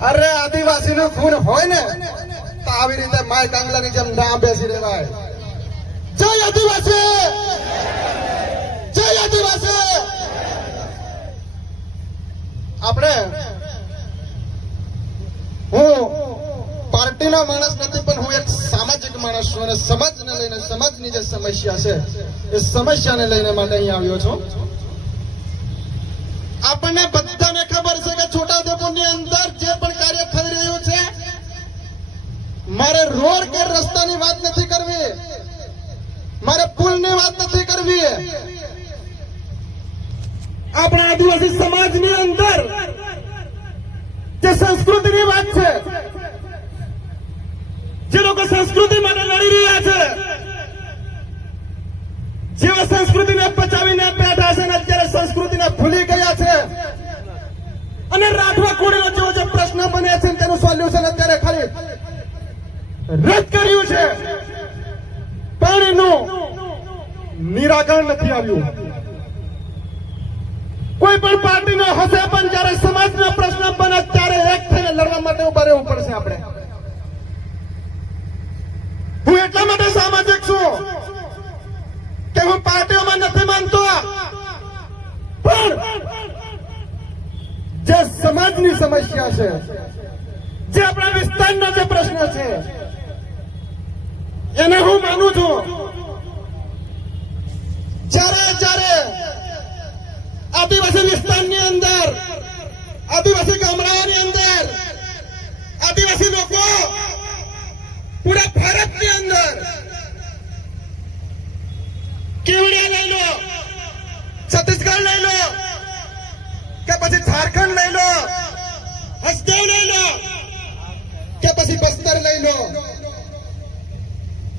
અરે આદિવાસી નું ખૂન હોય ને, તો આવી રીતે માય કાંગલાની જેમ ના બેસી રહેવાય. જય આદિવાસી! જય આદિવાસી! આપણે હું પાર્ટીનો માણસ નથી, પણ હું એક સામાજિક માણસ છું અને સમાજને લઈને સમાજની જે સમસ્યા છે, એ સમસ્યાને લઈને માટે અહીં આવ્યો છું. આપણને બધાને વાત નથી કરવી. આપણા આદિવાસી સમાજની અંદર જે સંસ્કૃતિની વાત છે, જે લોકો સંસ્કૃતિ માટે લડી રહ્યા છે, જેઓ સંસ્કૃતિને પચાવીને બેઠા છે અને અત્યારે સંસ્કૃતિને ભૂલી ગયા છે. અને રાઠવા કોળીનો જેવો જે પ્રશ્ન બને છે તેનું સોલ્યુશન અત્યારે ખાલી રદ કર્યું છે. પાણીનું નિરાકરણ નથી આવ્યું. કોઈ પણ પાર્ટીનો હશે પણ જ્યારે સમાજનો પ્રશ્ન બને ત્યારે એક થઈને લડવા માટે ઊભા રહેવું પડશે આપણે. હું એટલા માટે સામાજિક છું કે હું પાર્ટીઓમાં નથી માનતો. પણ જે સમાજની સમસ્યા છે, જે આપણા વિસ્તારનો જે પ્રશ્ન છે, એને હું માનું છું. જ્યારે જ્યારે આદિવાસી વિસ્તારની અંદર, આદિવાસી ગામડાઓની અંદર આદિવાસી લોકો પૂરા ભારતની અંદર કેવડિયા લઈ લો, છત્તીસગઢ લઈ લો, કે પછી ઝારખંડ લઈ લો હસદેવ લઈ લો, કે પછી બસ્તર લઈ લો.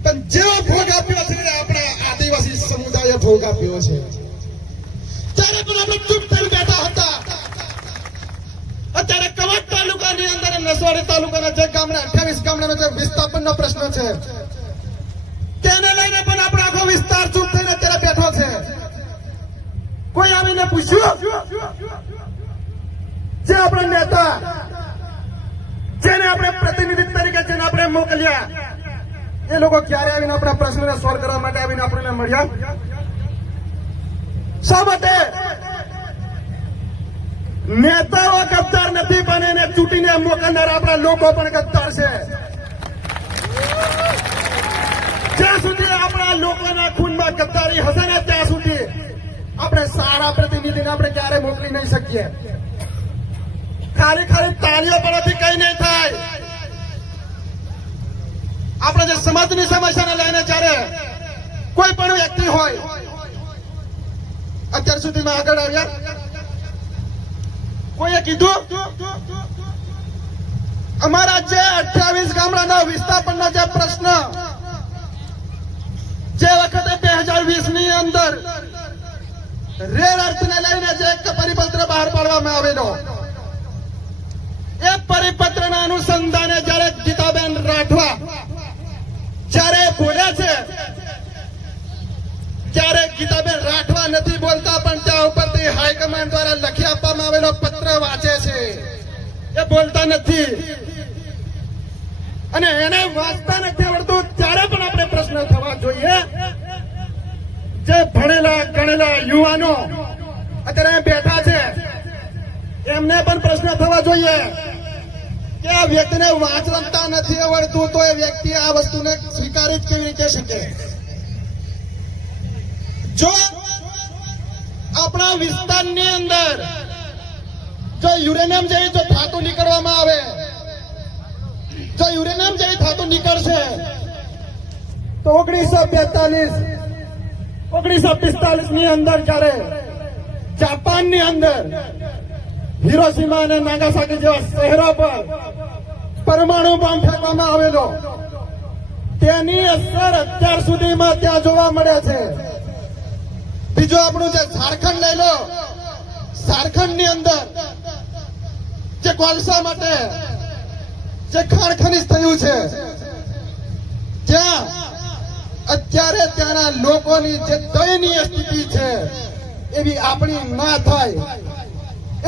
પણ જેવો ભોગ આપ્યો છે આપણે સમુદાયે પીવો છે ત્યારે પણ આપણે ચૂપ થઈને બેઠા હતા અત્યારે કવાંટ તાલુકાની અંદર નસવાડી તાલુકાના જે ગામડા અઠ્યાવીસ ગામડાનો જે વિસ્થાપનનો પ્રશ્ન છે તેને લઈને પણ આપણો આખો વિસ્તાર ચૂપ થઈને અત્યારે બેઠો છે કોઈ આવીને પૂછ્યું જે આપણા નેતા જેને આપણે પ્રતિનિધિ તરીકે જેને આપણે મોકલ્યા એ લોકો ક્યારે આવીને આપણા પ્રશ્નને સોલ્વ કરવા માટે આવીને આપણને મળ્યા શા માટે? નેતાઓ ગદ્દાર નથી પણ એને ચૂંટીને મોકલનાર આપણા લોકો પણ ગદ્દાર છે. જ્યાં સુધી આપણા લોકોના ખૂનમાં ગદ્દારી હશે ને ત્યાં સુધી આપણે સારા પ્રતિનિધિને આપણે ક્યારે મોકલી નહીં શકીએ. ખાલી ખાલી તાળીઓ પડવાથી કઈ નહીં થાય. આપણે જે સમાજની સમસ્યાને લઈને જ્યારે કોઈ પણ વ્યક્તિ હોય અત્યાર સુધીમાં આગળ આવ્યા. કોઈએ કીધું? અમારા જે અઠ્યાવીસ ગામડાના વિસ્થાપનનો જે પ્રશ્ન, જે વખતે બે હજાર વીસની અંદર રેર અર્થને લઈને જે એક પરિપત્ર બહાર પાડવામાં આવેલો, એ પરિપત્રના અનુસંધાને જ્યારે ગીતાબેન રાઠવા જ્યારે બોલ્યા છે ત્યારે ગીતાબેન રાઠવા નથી બોલતા પણ ત્યાં ઉપરથી દ્વારા લખી આપવામાં આવેલો પત્ર વાંચે છે. એ બોલતા નથી. અને એને વાંચતા નથી આવડતું ત્યારે પણ આપણે પ્રશ્ન થવા જોઈએ. જે ભણેલા, ગણેલા યુવાનો અત્યારે બેઠા છે, એમને પણ પ્રશ્ન થવા જોઈએ કે આ વ્યક્તિને વાંચતા નથી આવડતું તો એ વ્યક્તિ આ વસ્તુને સ્વીકારી કેવી રીતે શકે? જો આપણા વિસ્તારની અંદર જો યુરેનિયમ જેવી જો ધાતુ નીકળવામાં આવે, જો યુરેનિયમ જેવી ધાતુ નીકળશે, તો ઓગણીસો બેતાલીસ, ઓગણીસો પિસ્તાલીસની અંદર જ્યારે જાપાનની અંદર હિરોસીમા અને નાગાસાકી જેવા શહેરો પર પરમાણુ બોમ્બ ફેંકવામાં આવેલો, તેની અસર અત્યાર સુધીમાં ત્યાં જોવા મળે છે. બીજું આપણું જે ઝારખંડ લઈ લો. ઝારખંડની અંદર જે કોલસા માટે જે ખાણ ખનીજ થયું છે, જ્યાં અત્યારે ત્યાંના લોકોની જે દયનીય સ્થિતિ છે, એવી આપણી ના થાય.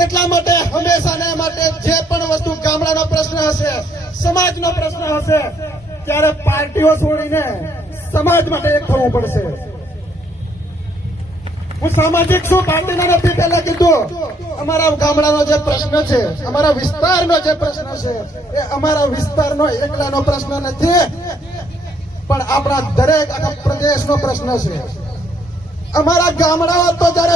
એટલા માટે હંમેશા ને માટે જે પણ વસ્તુ ગામડાનો પ્રશ્ન હશે, સમાજનો પ્રશ્ન હશે, ત્યારે પાર્ટીઓ છોડીને સમાજ માટે એક થવું પડશે. હું સામાજિક છું, પાર્ટીનો નથી, પહેલા કીધું. અમારા ગામડાનો જે પ્રશ્ન છે, અમારા વિસ્તારનો જે પ્રશ્ન છે, એ અમારા વિસ્તારનો એકલાનો પ્રશ્ન નથી. પણ આપણા દરેક આખા પ્રદેશનો પ્રશ્ન છે. અમારા ગામડાઓ તો જયારે